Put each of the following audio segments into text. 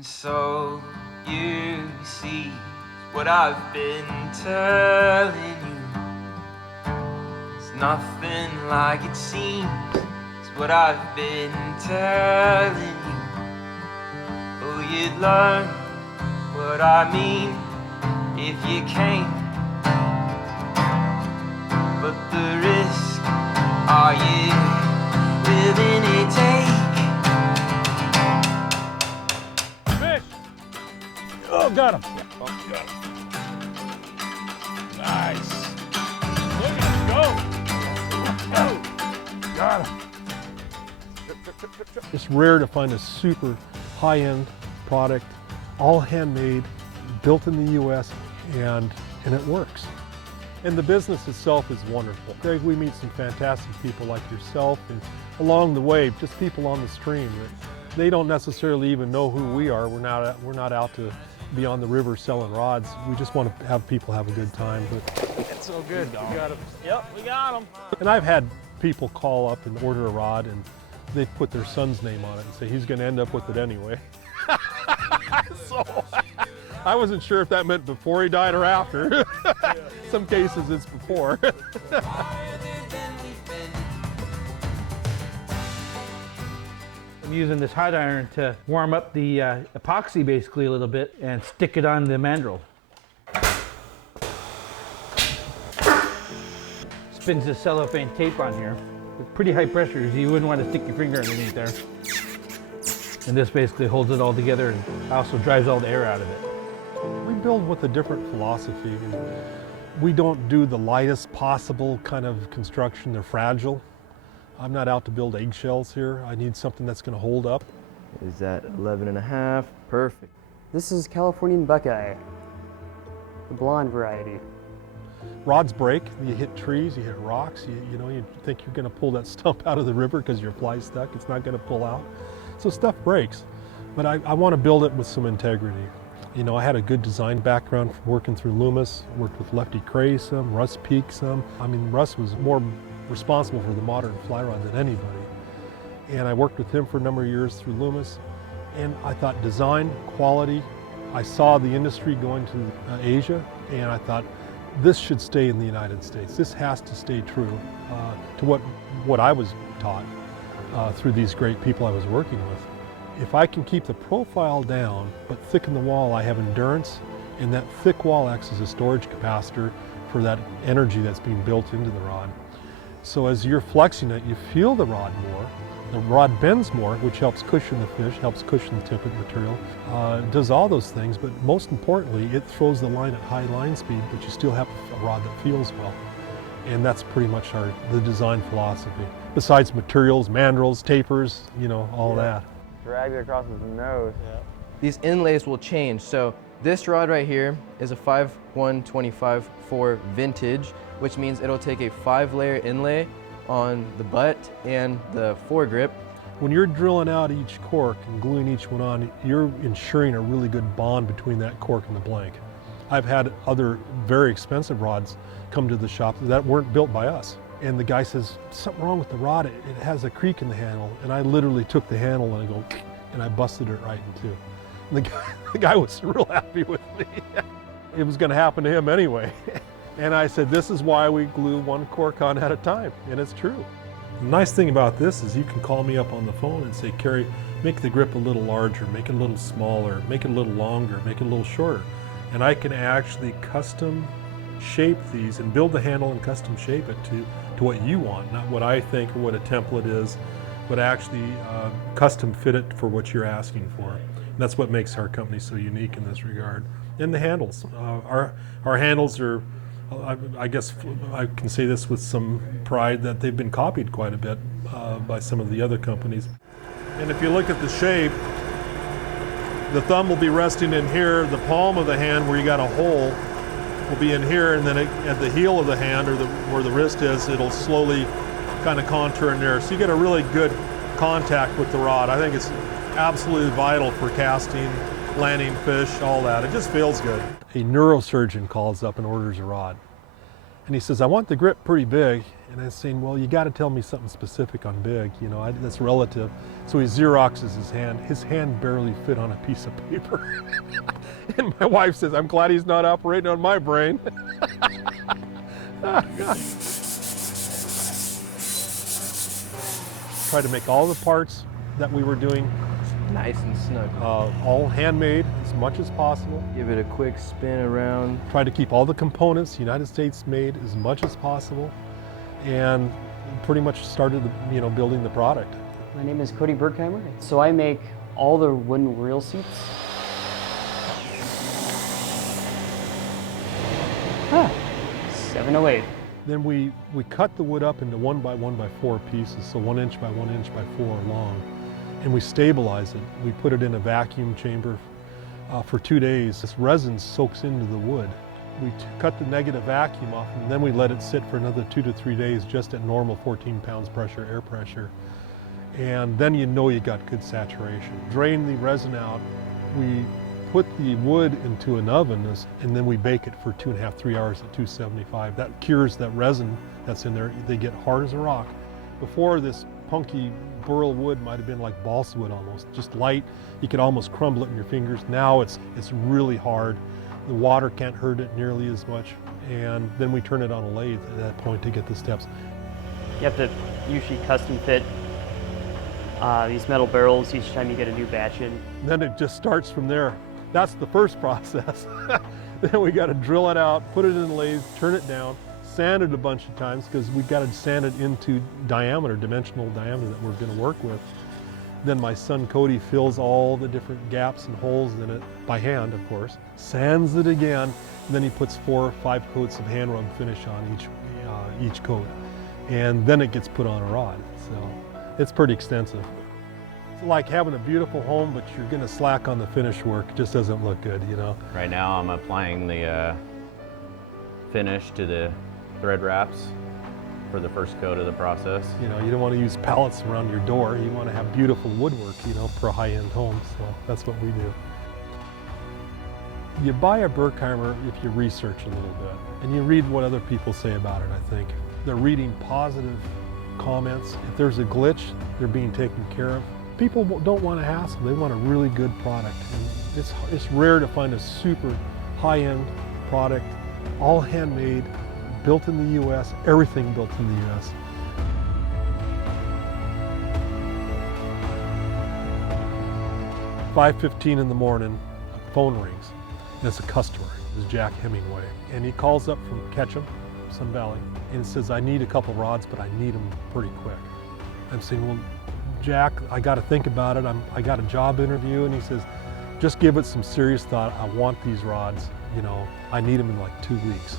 And so you see what I've been telling you. It's nothing like it seems. It's what I've been telling you. Oh, you'd learn what I mean if you came. But the risk, are you willing to take? Oh, got him. Oh, got him. Nice. Look at him go. Got him. It's rare to find a super high-end product, all handmade, built in the U.S., and it works. And the business itself is wonderful. Greg, we meet some fantastic people like yourself, and along the way, just people on the stream that they don't necessarily even know who we are. We're not out to be on the river selling rods. We just want to have people have a good time. But it's so good. We got him. Yep, we got him. And I've had people call up and order a rod, and they put their son's name on it and say he's going to end up with it anyway. So I wasn't sure if that meant before he died or after. Some cases it's before. I'm using this hot iron to warm up the epoxy basically a little bit and stick it on the mandrel. Spins the cellophane tape on here with pretty high pressures. You wouldn't want to stick your finger underneath there. And this basically holds it all together and also drives all the air out of it. We build with a different philosophy. We don't do the lightest possible kind of construction. They're fragile. I'm not out to build eggshells here. I need something that's going to hold up. Is that 11.5? Perfect. This is Californian Buckeye, the blonde variety. Rods break, you hit trees, you hit rocks, you think you're going to pull that stump out of the river because your fly's stuck. It's not going to pull out. So stuff breaks, but I want to build it with some integrity. You know, I had a good design background from working through Loomis, worked with Lefty Cray some, Russ Peak some. I mean, Russ was more responsible for the modern fly rod than anybody. And I worked with him for a number of years through Loomis. And I thought design, quality, I saw the industry going to Asia, and I thought this should stay in the United States. This has to stay true to what I was taught through these great people I was working with. If I can keep the profile down, but thicken the wall, I have endurance, and that thick wall acts as a storage capacitor for that energy that's being built into the rod. So as you're flexing it, you feel the rod more. The rod bends more, which helps cushion the fish, helps cushion the tippet material. It does all those things, but most importantly, it throws the line at high line speed, but you still have a rod that feels well. And that's pretty much the design philosophy. Besides materials, mandrels, tapers, all that. Drag it across his nose. Yeah. These inlays will change. So this rod right here is a 5/125/4 vintage, which means it'll take a 5-layer inlay on the butt and the foregrip. When you're drilling out each cork and gluing each one on, you're ensuring a really good bond between that cork and the blank. I've had other very expensive rods come to the shop that weren't built by us. And the guy says, something wrong with the rod, it has a creak in the handle. And I literally took the handle and I busted it right in two. And the guy was real happy with me. It was gonna happen to him anyway. And I said, this is why we glue one cork on at a time, and it's true. The nice thing about this is you can call me up on the phone and say, Kerry, make the grip a little larger, make it a little smaller, make it a little longer, make it a little shorter. And I can actually custom shape these and build the handle and custom shape it to what you want, not what I think or what a template is, but actually custom fit it for what you're asking for. And that's what makes our company so unique in this regard. And the handles. Our handles are, I guess I can say this with some pride, that they've been copied quite a bit by some of the other companies. And if you look at the shape, the thumb will be resting in here, the palm of the hand where you got a hole will be in here, and then at the heel of the hand, or where the wrist is, it'll slowly kind of contour in there. So you get a really good contact with the rod. I think it's absolutely vital for casting, landing fish, all that. It just feels good. A neurosurgeon calls up and orders a rod. And he says, I want the grip pretty big. And I was saying, well, you got to tell me something specific on big, you know, that's relative. So he Xeroxes his hand. His hand barely fit on a piece of paper. And my wife says, I'm glad he's not operating on my brain. Try to make all the parts that we were doing Nice and snug. all handmade as much as possible. Give it a quick spin around. Try to keep all the components United States made as much as possible, and pretty much started, building the product. My name is Cody Burkheimer. So I make all the wooden wheel seats. 708. Then we cut the wood up into 1 by 1 by 4 pieces, so 1 inch by 1 inch by 4 long, and we stabilize it. We put it in a vacuum chamber for 2 days. This resin soaks into the wood. We cut the negative vacuum off, and then we let it sit for another 2 to 3 days just at normal 14 pounds pressure, air pressure. And then you know you got good saturation. Drain the resin out. We put the wood into an oven, and then we bake it for 2.5, 3 hours at 275. That cures that resin that's in there. They get hard as a rock. Before, this punky burl wood might have been like balsa wood almost, just light. You could almost crumble it in your fingers. Now it's really hard. The water can't hurt it nearly as much. And then we turn it on a lathe at that point to get the steps. You have to usually custom fit these metal barrels each time you get a new batch in. And then it just starts from there. That's the first process. Then we got to drill it out, put it in the lathe, turn it down, sand it a bunch of times because we got to sand it into dimensional diameter that we're going to work with. Then my son Cody fills all the different gaps and holes in it by hand, of course, sands it again, and then he puts 4 or 5 coats of hand rub finish on each coat, and then it gets put on a rod. So it's pretty extensive. It's like having a beautiful home, but you're going to slack on the finish work. It just doesn't look good, you know. Right now I'm applying the finish to the thread wraps for the first coat of the process. You know, you don't want to use pallets around your door. You want to have beautiful woodwork, for a high-end home. So that's what we do. You buy a Burkheimer if you research a little bit and you read what other people say about it, I think. They're reading positive comments. If there's a glitch, they're being taken care of. People don't want a hassle. They want a really good product. And it's rare to find a super high-end product, all handmade, built in the U.S., everything built in the U.S. "5:15 in the morning, a phone rings. And it's a customer. It's Jack Hemingway. And he calls up from Ketchum, Sun Valley, and says, I need a couple rods, but I need them pretty quick. I'm saying, well, Jack, I got to think about it. I got a job interview. And he says, just give it some serious thought. I want these rods. I need them in like 2 weeks.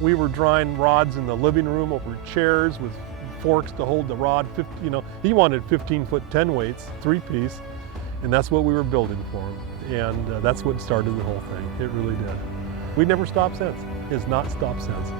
We were drying rods in the living room over chairs with forks to hold the rod. He wanted 15-foot 10 weights, 3-piece, and that's what we were building for him. And that's what started the whole thing. It really did. We never stopped since. It's not stopped since.